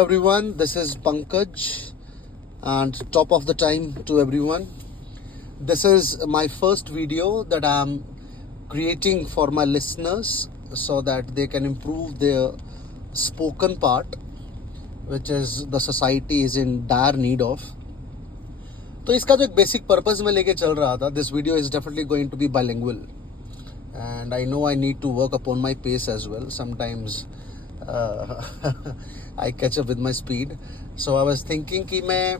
Everyone, this is Pankaj, and top of the time to everyone. This is my first video that I'm creating for my listeners so that they can improve their spoken part, which is the society is in dire need of. तो इसका जो एक basic purpose मैं लेके चल रहा था, this video is definitely going to be bilingual and I know I need to work upon my pace as well. Sometimes I catch up with my speed. So I was thinking कि मैं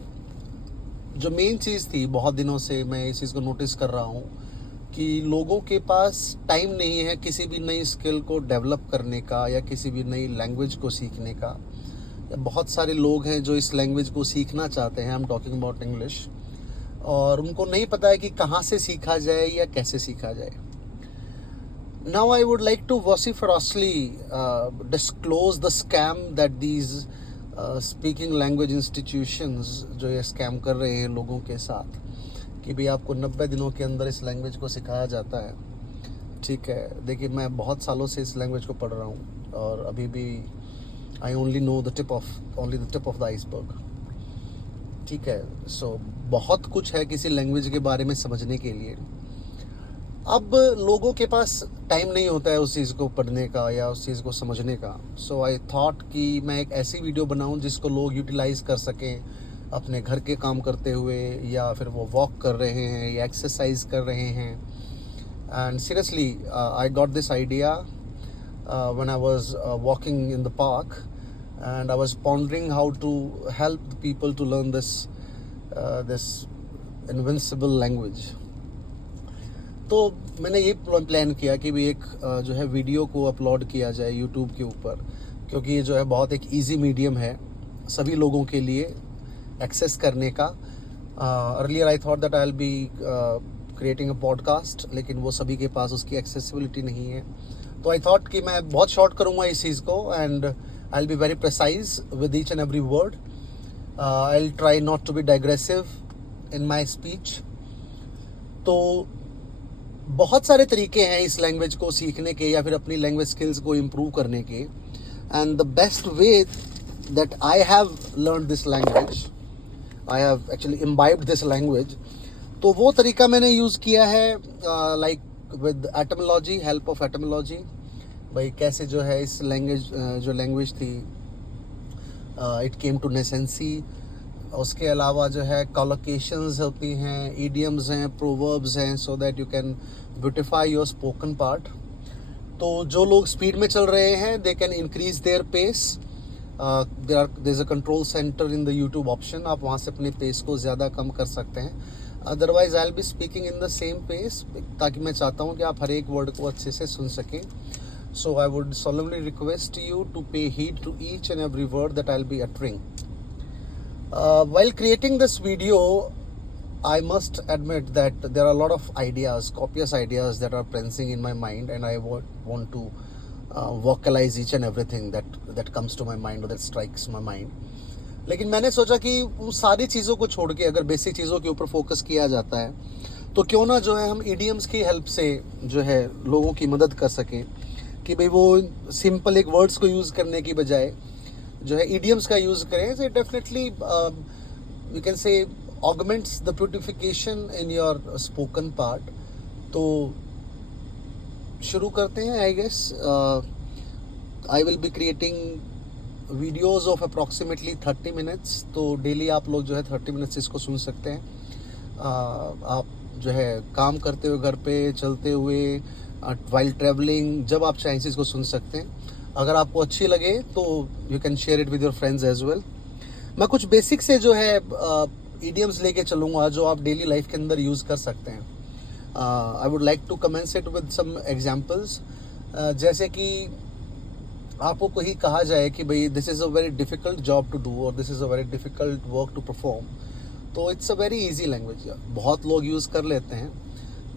जो main चीज़ थी, बहुत दिनों से मैं इस चीज़ को नोटिस कर रहा हूँ कि लोगों के पास टाइम नहीं है किसी भी नई स्किल को डेवलप करने का या किसी भी नई लैंग्वेज को सीखने का. या बहुत सारे लोग हैं जो इस लैंग्वेज को सीखना चाहते हैं, I am talking about English, और उनको नहीं पता है कि कहाँ से सीखा जाए या कैसे सीखा जाए. Now I would like to vociferously disclose the scam that these speaking language institutions जो ये स्कैम कर रहे हैं लोगों के साथ कि भाई आपको 90 दिनों के अंदर इस लैंग्वेज को सिखाया जाता है. ठीक है, देखिए मैं बहुत सालों से इस लैंग्वेज को पढ़ रहा हूँ और अभी भी I only know the tip of the iceberg. ठीक है, सो बहुत कुछ है किसी लैंग्वेज के बारे में समझने के लिए. अब लोगों के पास टाइम नहीं होता है उस चीज़ को पढ़ने का या उस चीज़ को समझने का. सो आई थॉट कि मैं एक ऐसी वीडियो बनाऊं जिसको लोग यूटिलाइज कर सकें अपने घर के काम करते हुए, या फिर वो वॉक कर रहे हैं या एक्सरसाइज कर रहे हैं. And seriously I got this idea when I was walking in the park and I was pondering how to help people to learn this invincible language. तो मैंने ये प्लान किया कि भी एक जो है वीडियो को अपलोड किया जाए यूट्यूब के ऊपर, क्योंकि ये जो है बहुत एक इजी मीडियम है सभी लोगों के लिए एक्सेस करने का. Earlier I thought that I will be creating a podcast, लेकिन वो सभी के पास उसकी एक्सेसिबिलिटी नहीं है. तो आई थॉट कि मैं बहुत शॉर्ट करूँगा इस चीज़ को and I will be very precise with each and every word. I will try not to be digressive in my speech. तो बहुत सारे तरीके हैं इस लैंग्वेज को सीखने के या फिर अपनी लैंग्वेज स्किल्स को इम्प्रूव करने के. And the best way that I have learn this language, I have actually imbibed this language, तो वो तरीका मैंने यूज़ किया है like with etymology, help of etymology. भाई कैसे जो है इस लैंग्वेज थी, इट केम टू नेसेंसी. उसके अलावा जो है कॉलोकेशंस होती हैं, ईडियम्स हैं, प्रोवर्ब्स हैं, so that you can beautify your spoken part. तो जो लोग स्पीड में चल रहे हैं they can increase their pace. There is a control centre in the YouTube option, आप वहाँ से अपने पेस को ज़्यादा कम कर सकते हैं. Otherwise I will be speaking in the same pace, ताकि मैं चाहता हूँ कि आप हर एक वर्ड को अच्छे से सुन सकें. So I would solemnly request you to pay heed to each and every word that I'll be uttering. While creating this video, I must admit that there are a lot of ideas, copious ideas that are prancing in my mind, and I want to vocalize each and everything that comes to my mind or that strikes my mind. लेकिन मैंने सोचा कि उन सारी चीज़ों को छोड़ के अगर बेसिक चीज़ों के ऊपर फोकस किया जाता है तो क्यों ना जो है हम इडियम्स की हेल्प से जो है लोगों की मदद कर सकें. कि भाई वो सिंपल एक वर्ड्स को यूज़ करने की बजाय जो है इडियम्स का यूज़ करें. So definitely you can say augments the beautification in your spoken part. तो शुरू करते हैं. I guess I will be creating videos of approximately 30 minutes. तो डेली आप लोग जो है 30 मिनट्स इसको सुन सकते हैं. आप जो है काम करते हुए, घर पे चलते हुए, वाइल ट्रैवलिंग, जब आप चाहें इसको सुन सकते हैं. अगर आपको अच्छी लगे तो you can share it with your friends as well. मैं कुछ बेसिक से जो है इडियम्स लेके चलूँगा जो आप डेली लाइफ के अंदर यूज़ कर सकते हैं. I would like to commence it with some examples. जैसे कि आपको कोई कहा जाए कि भाई this is a very difficult job to do और this is a very difficult work to perform, तो it's a very easy language, बहुत लोग यूज़ कर लेते हैं.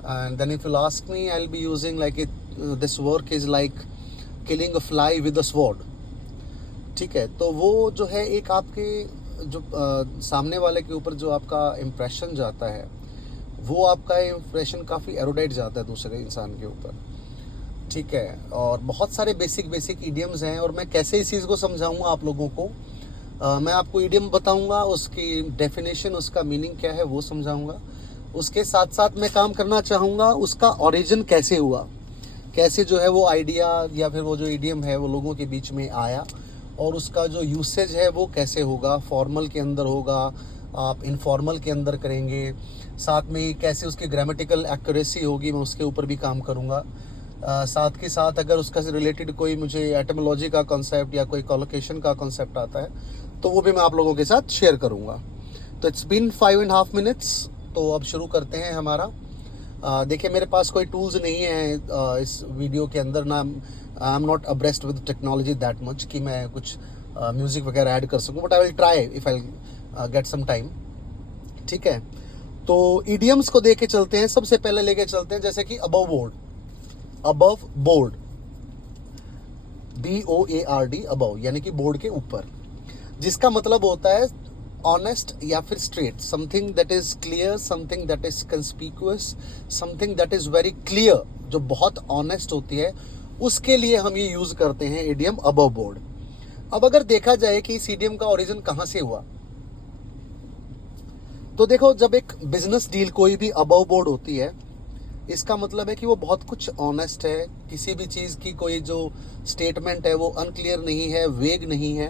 And then if you ask me, I will be using like this work is like killing a fly with a sword. ठीक है, तो वो जो है एक आपके जो सामने वाले के ऊपर जो आपका इम्प्रेशन जाता है, वो आपका इम्प्रेशन काफ़ी एरोडेट जाता है दूसरे इंसान के ऊपर. ठीक है, और बहुत सारे बेसिक इडियम्स हैं और मैं कैसे इस चीज़ को समझाऊंगा आप लोगों को. मैं आपको ईडियम बताऊंगा, उसकी डेफिनेशन, उसका मीनिंग क्या है वो समझाऊंगा। उसके साथ साथ मैं काम करना चाहूँगा उसका ओरिजिन कैसे हुआ, कैसे जो है वो आइडिया या फिर वो जो ईडियम है वो लोगों के बीच में आया, और उसका जो यूसेज है वो कैसे होगा, फॉर्मल के अंदर होगा, आप इनफॉर्मल के अंदर करेंगे, साथ में ही कैसे उसकी ग्रामेटिकल एक्यूरेसी होगी, मैं उसके ऊपर भी काम करूँगा। साथ के साथ अगर उसका से रिलेटेड कोई मुझे एटमोलॉजी का कॉन्सेप्ट या कोई कोलोकेशन का कॉन्सेप्ट आता है तो वो भी मैं आप लोगों के साथ शेयर करूँगा। तो इट्स बीन 5.5 मिनट्स, तो अब शुरू करते हैं हमारा। देखिए मेरे पास कोई टूल्स नहीं है इस वीडियो के अंदर, ना I am not abreast with technology that much कि मैं कुछ म्यूज़िक वगैरह ऐड कर सकूं, but I will try if I get some time. ठीक है, तो इडियम्स को देके चलते हैं। सबसे पहले लेके चलते हैं जैसे कि above board, above board, BOARD, above यानी कि बोर्ड के ऊपर, जिसका मतलब होता है ऑनेस्ट या फिर straight, something that is clear, something that is conspicuous, something that is very clear, जो बहुत ऑनेस्ट होती है, उसके लिए हम ये यूज करते हैं इडियम अबव बोर्ड। अब अगर देखा जाए कि इस इडियम का ओरिजिन कहां से हुआ, तो देखो जब एक बिजनेस डील कोई भी अबव बोर्ड होती है, इसका मतलब है कि वो बहुत कुछ ऑनेस्ट है, किसी भी चीज की कोई जो स्टेटमेंट है वो अनक्लियर नहीं है, वेग नहीं है।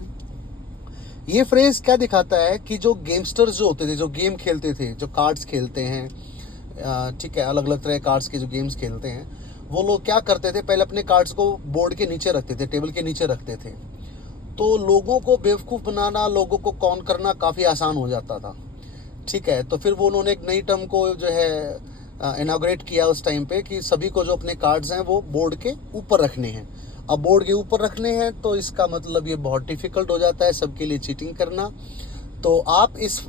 ये फ्रेज क्या दिखाता है कि जो गेमस्टर्स जो होते थे, जो गेम खेलते थे, जो कार्ड्स खेलते हैं, ठीक है, अलग अलग तरह के कार्ड्स के जो गेम्स खेलते हैं, वो लोग क्या करते थे, पहले अपने कार्ड्स को बोर्ड के नीचे रखते थे, टेबल के नीचे रखते थे। तो लोगों को बेवकूफ़ बनाना, लोगों को कॉन करना काफ़ी आसान हो जाता था। ठीक है, तो फिर वो उन्होंने एक नई टर्म को जो है इनॉग्रेट किया उस टाइम पे कि सभी को जो अपने कार्ड्स हैं वो बोर्ड के ऊपर रखने हैं। अब बोर्ड के ऊपर रखने हैं तो इसका मतलब ये बहुत डिफिकल्ट हो जाता है सबके लिए चीटिंग करना। तो आप इस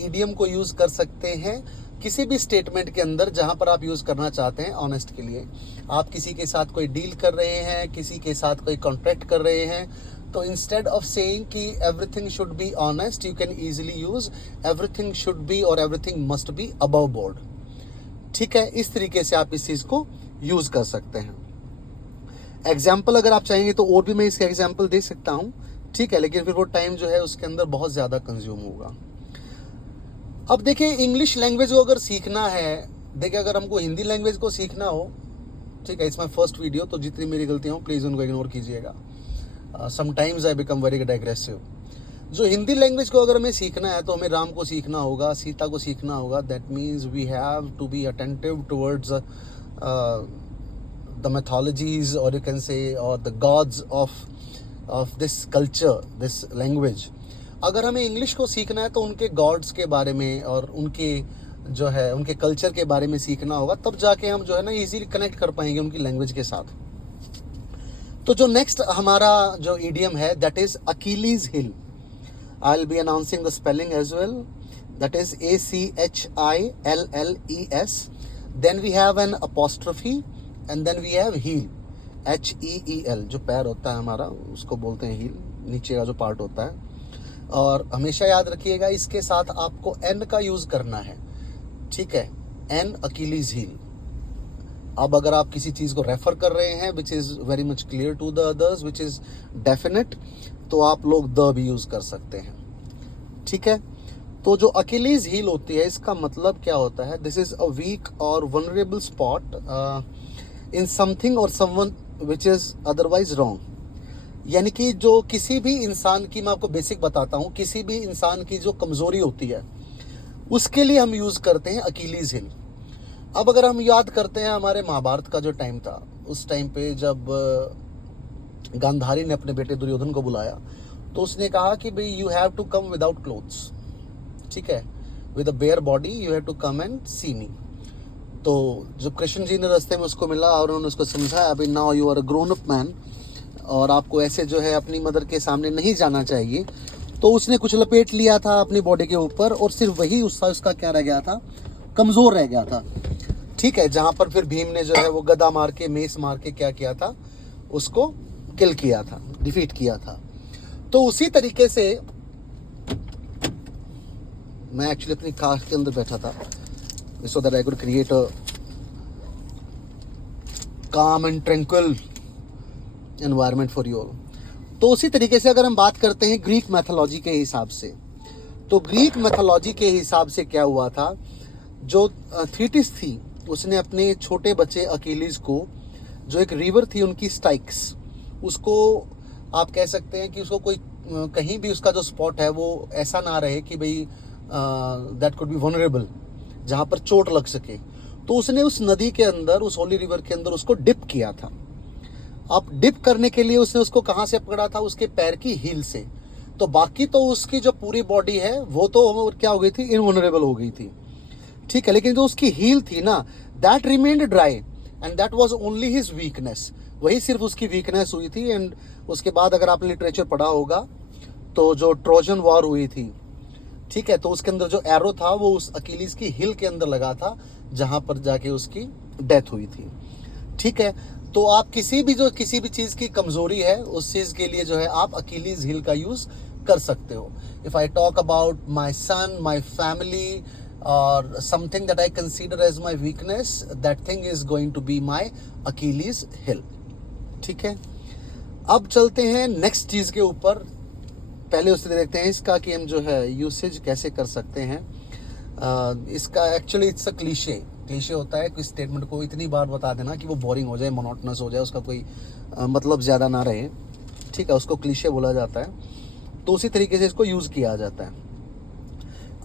इडियम को यूज़ कर सकते हैं किसी भी स्टेटमेंट के अंदर जहां पर आप यूज़ करना चाहते हैं ऑनेस्ट के लिए। आप किसी के साथ कोई डील कर रहे हैं, किसी के साथ कोई कॉन्ट्रैक्ट कर रहे हैं, तो इंस्टेड ऑफ सेइंग कि everything should be honest, you can easily use everything should be और everything must be above board. ठीक है, इस तरीके से आप इस चीज़ को यूज़ कर सकते हैं। एग्जाम्पल अगर आप चाहेंगे तो और भी मैं इसका एग्जाम्पल दे सकता हूँ, ठीक है, लेकिन फिर वो टाइम जो है उसके अंदर बहुत ज़्यादा कंज्यूम होगा। अब देखिए इंग्लिश लैंग्वेज को अगर सीखना है, देखिए अगर हमको हिंदी लैंग्वेज को सीखना हो, ठीक है, इट्स माई फर्स्ट वीडियो, तो जितनी मेरी गलतियाँ हो प्लीज़ उनको इग्नोर कीजिएगा। Sometimes I become very digressive. जो हिंदी लैंग्वेज को अगर हमें सीखना है तो हमें राम को सीखना होगा, सीता को सीखना होगा। That means we have to be attentive towards the mythologies, or you can say, or the gods of this culture, this language. अगर हमें इंग्लिश को सीखना है तो उनके गॉड्स के बारे में और उनके जो है उनके कल्चर के बारे में सीखना होगा, तब जाके हम जो है ना इजीली कनेक्ट कर पाएंगे उनकी लैंग्वेज के साथ। तो जो नेक्स्ट हमारा जो इडियम है that is Achilles heel. I will be announcing the spelling as well. That is ACHILLES। Then we have an apostrophe and then we have heel, HEEL। जो पैर होता है हमारा उसको बोलते हैं हील, नीचे का जो पार्ट होता है। और हमेशा याद रखिएगा इसके साथ आपको N का यूज करना है, ठीक है, N अकीलीज हील। अब अगर आप किसी चीज को रेफर कर रहे हैं which is very much clear to the others, which is definite, तो आप लोग द भी यूज कर सकते हैं। ठीक है, तो जो अकीलीज हील होती है इसका मतलब क्या होता है, दिस इज अ वीक और वनरेबल स्पॉट इन समथिंग और someone which is otherwise wrong. यानी कि जो किसी भी इंसान की, मैं आपको बेसिक बताता हूँ, किसी भी इंसान की जो कमजोरी होती है उसके लिए हम यूज करते हैं अकीलीज हिल। अब अगर हम याद करते हैं हमारे महाभारत का जो टाइम था, उस टाइम पे जब गांधारी ने अपने बेटे दुर्योधन को बुलाया तो उसने कहा कि भाई you have to come without clothes, ठीक है, with a bare body you have to come and see me. तो जब कृष्ण जी ने रास्ते में उसको मिला और उन्होंने उसको समझाया अभी now you are a grown up man और आपको ऐसे जो है अपनी मदर के सामने नहीं जाना चाहिए, तो उसने कुछ लपेट लिया था अपनी बॉडी के ऊपर और सिर्फ वही उसका क्या रह गया था, कमजोर रह गया था। ठीक है, जहां पर फिर भीम ने जो है वो गदा मार के, मेस मार के क्या किया था, उसको किल किया था, डिफीट किया था। तो उसी तरीके से मैं एक्चुअली अपनी कार के अंदर बैठा था so that I could create a calm and tranquil environment for you all. तो उसी तरीके से अगर हम बात करते हैं ग्रीक मैथोलॉजी के हिसाब से, तो ग्रीक मैथोलॉजी के हिसाब से क्या हुआ था, जो थीटिस थी उसने अपने छोटे बच्चे अकीलीज को, जो एक रिवर थी उनकी स्टाइक्स, उसको आप कह सकते हैं कि उसको कोई कहीं भी उसका जो स्पॉट है वो ऐसा ना रहे कि भाई दैट कुड बी वनरेबल, जहाँ पर चोट लग सके, तो उसने उस नदी के अंदर, उस होली रिवर के अंदर उसको डिप किया था। अब डिप करने के लिए उसने उसको कहाँ से पकड़ा था, उसके पैर की हील से। तो बाकी तो उसकी जो पूरी बॉडी है वो तो क्या हो गई थी, इनवनरेबल हो गई थी, ठीक है, लेकिन जो उसकी हील थी ना, that remained dry and that was only his weakness, वही सिर्फ उसकी वीकनेस हुई थी। एंड उसके बाद अगर आपने लिटरेचर पढ़ा होगा तो जो ट्रोजन वॉर हुई थी, ठीक है, तो उसके अंदर जो एरो था वो उस अकीलीज की हिल के अंदर लगा था, जहां पर जाके उसकी डेथ हुई थी, ठीक है। तो आप किसी भी चीज की कमजोरी है उस चीज के लिए जो है आप अकीलीज हिल का यूज कर सकते हो। If I talk about my son, my family और something that I consider as my weakness, that thing is going to be my Achilles heel, ठीक है। अब चलते हैं नेक्स्ट चीज के ऊपर, पहले उससे देखते हैं इसका कि हम जो है यूसेज कैसे कर सकते हैं। इसका एक्चुअली इट्स अ क्लीशे होता है, कोई स्टेटमेंट को इतनी बार बता देना कि वो बोरिंग हो जाए, मोनोटोनस हो जाए, उसका कोई मतलब ज़्यादा ना रहे, ठीक है, उसको क्लीशे बोला जाता है। तो उसी तरीके से इसको यूज़ किया जाता है।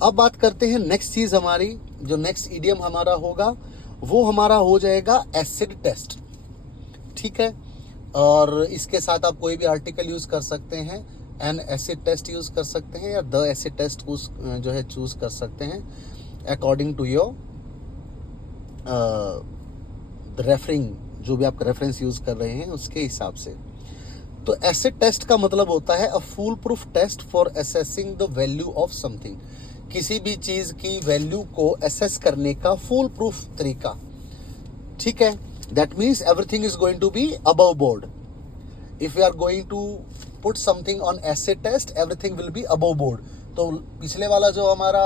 अब बात करते हैं नेक्स्ट चीज़ हमारी, जो नेक्स्ट इडियम हमारा होगा वो हमारा हो जाएगा एसिड टेस्ट, ठीक है। और इसके साथ आप कोई भी आर्टिकल यूज़ कर सकते हैं, एन एसिड टेस्ट यूज़ कर सकते हैं या द एसिड टेस्ट जो है चूज़ कर सकते हैं अकॉर्डिंग टू योर रेफरिंग, जो भी आप रेफरेंस यूज़ कर रहे हैं उसके हिसाब से। तो एसिड टेस्ट का मतलब होता है a foolproof test for assessing the value of something, किसी भी चीज़ की वैल्यू को असेस करने का फुल प्रूफ तरीका, ठीक है। That means everything is going to be above board. If you are going to put something on acid test, everything will be above board. तो पिछले वाला जो हमारा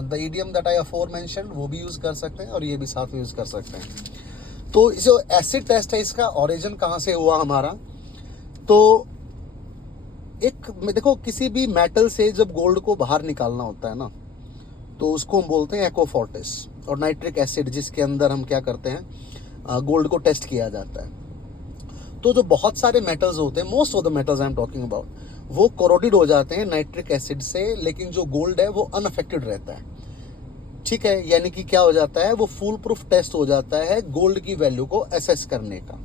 the idiom that I aforementioned वो भी यूज़ कर सकते हैं और ये भी साथ में यूज़ कर सकते हैं। तो जो एसिड टेस्ट है इसका ओरिजिन कहाँ से हुआ हमारा, तो एक देखो किसी भी मेटल से जब गोल्ड को बाहर निकालना होता है ना, तो उसको हम बोलते हैं एक्वाफोर्टिस और नाइट्रिक एसिड, जिसके अंदर हम क्या करते हैं, गोल्ड को टेस्ट किया जाता है। तो जो बहुत सारे मेटल्स होते हैं, most of the metals I am talking about, वो कोरोडेड हो जाते हैं नाइट्रिक एसिड से, लेकिन जो गोल्ड है वो अनअफेक्टेड रहता है, ठीक है। यानी कि क्या हो जाता है, वो फुल प्रूफ टेस्ट हो जाता है गोल्ड की वैल्यू को असेस करने का,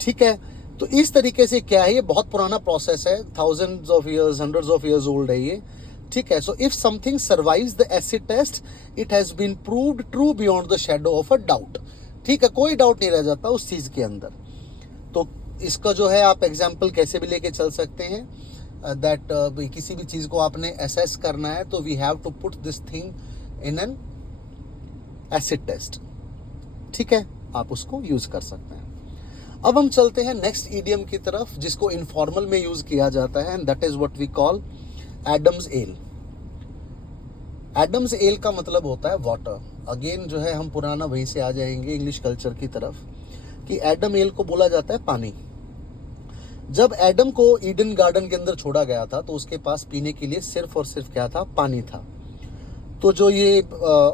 ठीक है। तो इस तरीके से क्या है, ये बहुत पुराना प्रोसेस है, thousands of years, hundreds of years old है ये, ठीक है। So if something survives the acid test, it has been proved true beyond the shadow of a doubt, ठीक है, कोई डाउट नहीं रह जाता उस चीज के अंदर। तो इसका जो है आप एग्जाम्पल कैसे भी लेके चल सकते हैं, दैट किसी भी चीज को आपने असेस करना है तो we have to put this thing in an acid test, ठीक है, आप उसको यूज कर सकते हैं। अब हम चलते हैं नेक्स्ट इडियम की तरफ, जिसको इनफॉर्मल में यूज किया जाता है, and that is what we call Adam's ale. Adam's ale का मतलब होता है वाटर। अगेन जो है हम पुराना वहीं से आ जाएंगे इंग्लिश कल्चर की तरफ, कि एडम एल को बोला जाता है पानी। जब एडम को ईडन गार्डन के अंदर छोड़ा गया था तो उसके पास पीने के लिए सिर्फ और सिर्फ क्या था, पानी था। तो जो ये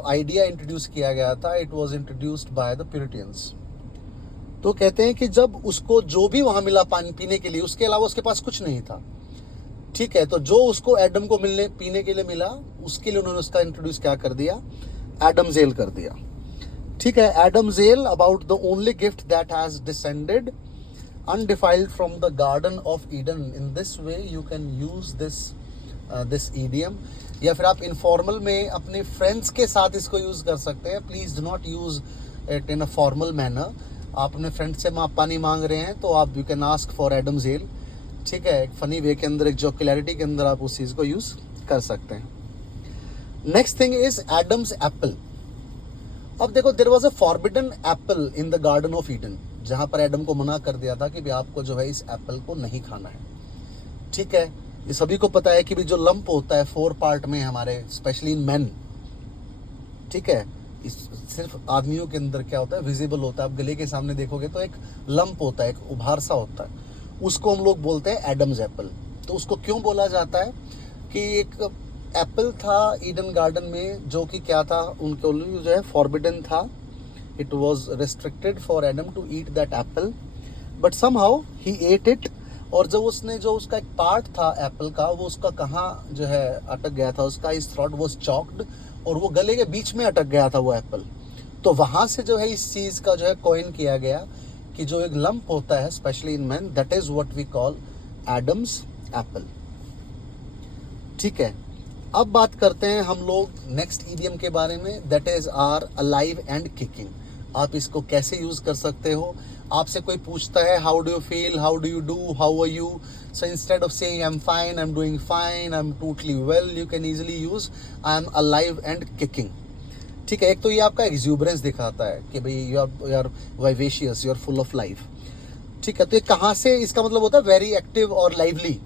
आइडिया इंट्रोड्यूस किया गया था, it was introduced by the Puritans. तो कहते हैं कि जब उसको जो भी वहां मिला पानी पीने के लिए, उसके अलावा उसके पास कुछ नहीं था, ठीक है। तो जो उसको एडम को पीने के लिए मिला, उसके लिए उन्होंने उसका इंट्रोड्यूस क्या कर दिया, एडम्स एल कर दिया, ठीक है। Adam's ale about the only gift that has descended undefiled from the garden of Eden. In this way you can use this idiom, या फिर आप इनफॉर्मल में अपने फ्रेंड्स के साथ इसको यूज कर सकते हैं। Please do not use it in a formal manner. आप अपने फ्रेंड से पानी मांग रहे हैं तो आप you can ask for Adam's ale, ठीक है, एक फनी वे के अंदर, एक जोक्युलैरिटी के अंदर आप उस चीज को यूज कर सकते हैं। Next thing is Adam's apple. अब देखो, there was a forbidden apple in the garden of Eden, जहां पर एडम को मना कर दिया था कि भाई आपको जो है इस एप्पल को नहीं खाना है, ठीक है। ये सभी को पता है कि भी जो लंप होता है 4 पार्ट में हमारे, स्पेशली इन मेन, ठीक है, इस सिर्फ आदमियों के अंदर क्या होता है, विजिबल होता है। आप गले के सामने देखोगे तो एक लंप होता है, एक उभार सा होता है, उसको हम लोग बोलते हैं एडम्स एप्पल। तो उसको क्यों बोला जाता है कि एक एप्पल था ईडन गार्डन में, जो कि क्या था, उनके लिए जो है फॉरबिडन था। It was restricted for Adam to eat that apple, but somehow he ate it. और जब उसने जो उसका एक पार्ट था एप्पल का, वो उसका कहाँ जो है अटक गया था, उसका हिज थ्रोट वाज चॉक्ड, और वो गले के बीच में अटक गया था वो एप्पल। तो वहां से जो है इस चीज का जो है कॉइन किया गया कि जो एक लंप होता है specially in man, that is what we call Adam's apple. ठीक है, अब बात करते हैं हम लोग नेक्स्ट इडियम के बारे में, that is are alive and kicking. आप इसको कैसे यूज कर सकते हो? आपसे कोई पूछता है how do you feel, how do you do, how are you, so instead of saying I am fine, I am doing fine, I am totally well, you can easily use I am alive and kicking. ठीक है, एक तो ये आपका एक्सूबरेंस दिखाता है कि भाई you are vivacious, you are full of life. ठीक है, तो ये कहाँ से, इसका मतलब होता है वेरी एक्टिव और लाइवली,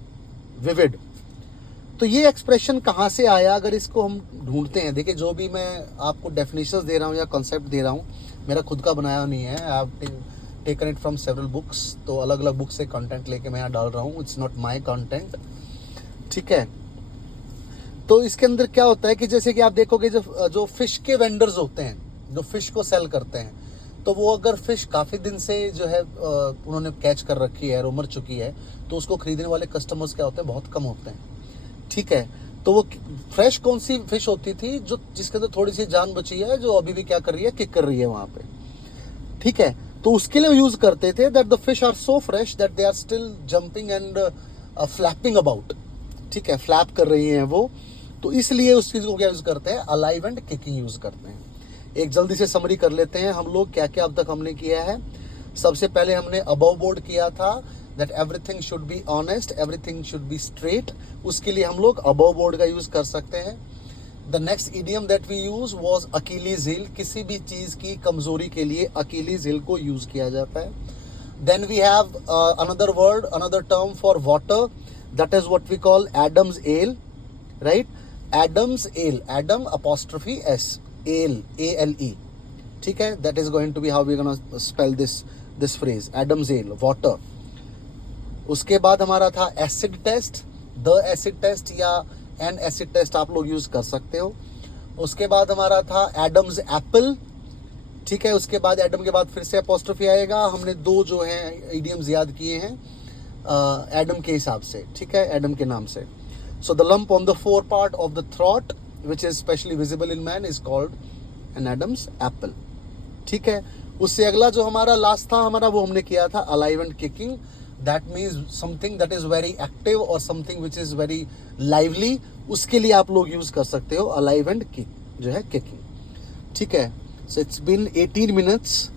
विविड। तो ये एक्सप्रेशन कहाँ से आया, अगर इसको हम ढूंढते हैं। देखिए, जो भी मैं आपको डेफिनेशंस दे रहा हूँ या कॉन्सेप्ट दे रहा हूँ, मेरा खुद का बनाया नहीं है, I have taken it from several books. तो अलग अलग बुक से कंटेंट लेके मैं यहाँ डाल रहा हूँ, इट्स नॉट माय कंटेंट। ठीक है, तो इसके अंदर क्या होता है कि जैसे कि आप देखोगे जो फिश के वेंडर्स होते हैं, जो फिश को सेल करते हैं, तो वो अगर फिश काफ़ी दिन से जो है उन्होंने कैच कर रखी है और मर चुकी है, तो उसको खरीदने वाले कस्टमर्स क्या होते हैं, बहुत कम होते हैं। ठीक है, तो वो फ्रेश कौन सी फिश होती थी, जो जिसके अंदर थोड़ी सी जान बची है, जो अभी भी क्या कर रही है, किक कर रही है वहां पे। ठीक है, तो उसके लिए यूज करते थे that the fish are so fresh that they are still jumping and flapping about. ठीक है, फ्लैप कर रही हैं वो, तो इसलिए उस चीज को क्या यूज करते हैं, अलाइव एंड किकिंग यूज करते हैं। एक जल्दी से समरी कर लेते हैं हम लोग क्या क्या अब तक हमने किया है। सबसे पहले हमने अबव बोर्ड किया था that everything should be honest, everything should be straight. उसके लिए हम लोग अबव बोर्ड का यूज कर सकते हैं। The next idiom that we use was Achilles heel. किसी भी चीज की कमजोरी के लिए अकीलीज हिल को यूज किया जाता है। Then we have another word, another term for water, that is what we call Adam's ale, right? Adam's ale, Adam apostrophe S, ale, ALE। ठीक है, that is going to be how we gonna spell this phrase, Adam's ale, water. उसके बाद हमारा था acid test, the acid test या an acid test आप लोग use कर सकते हो। उसके बाद हमारा था एडम्स एप्पल। ठीक है, उसके बाद एडम के बाद फिर से अपॉस्ट्रोफी आएगा। हमने दो जो हैं इडियम्स याद किए हैं एडम के हिसाब से, ठीक है, एडम के नाम से। So the lump on the four part of the throat which is specially visible in man is called an Adams apple. ठीक है, उससे अगला जो हमारा लास्ट था हमारा, वो हमने किया था alive and kicking. That means something that is very active और something which is very lively. उसके लिए आप लोग यूज कर सकते हो अलाइव एंड किक, जो है किकिंग। ठीक है, सो इट्स बीन 18 मिनट्स।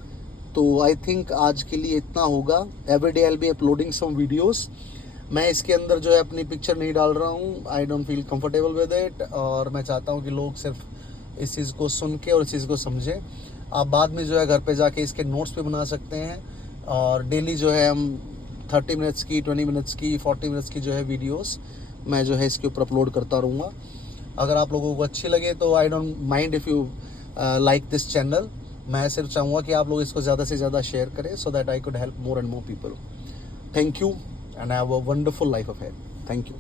तो आई थिंक आज के लिए इतना होगा। Every day I will be uploading some videos. मैं इसके अंदर जो है अपनी पिक्चर नहीं डाल रहा हूँ, I don't feel comfortable with it, और मैं चाहता हूँ कि लोग सिर्फ इस चीज़ को सुन के और इस चीज़ को समझें। आप बाद में जो है घर पे जाके इसके नोट्स भी बना सकते हैं, और डेली जो है हम 30 मिनट्स की, 20 मिनट्स की, 40 मिनट्स की जो है वीडियोस मैं जो है इसके ऊपर अपलोड करता रहूँगा। अगर आप लोगों को अच्छी लगे तो I don't mind if you like this channel. मैं सिर्फ चाहूँगा कि आप लोग इसको ज़्यादा से ज़्यादा शेयर करें, so that I could help more and more people. Thank you and have a wonderful life ahead. Thank you.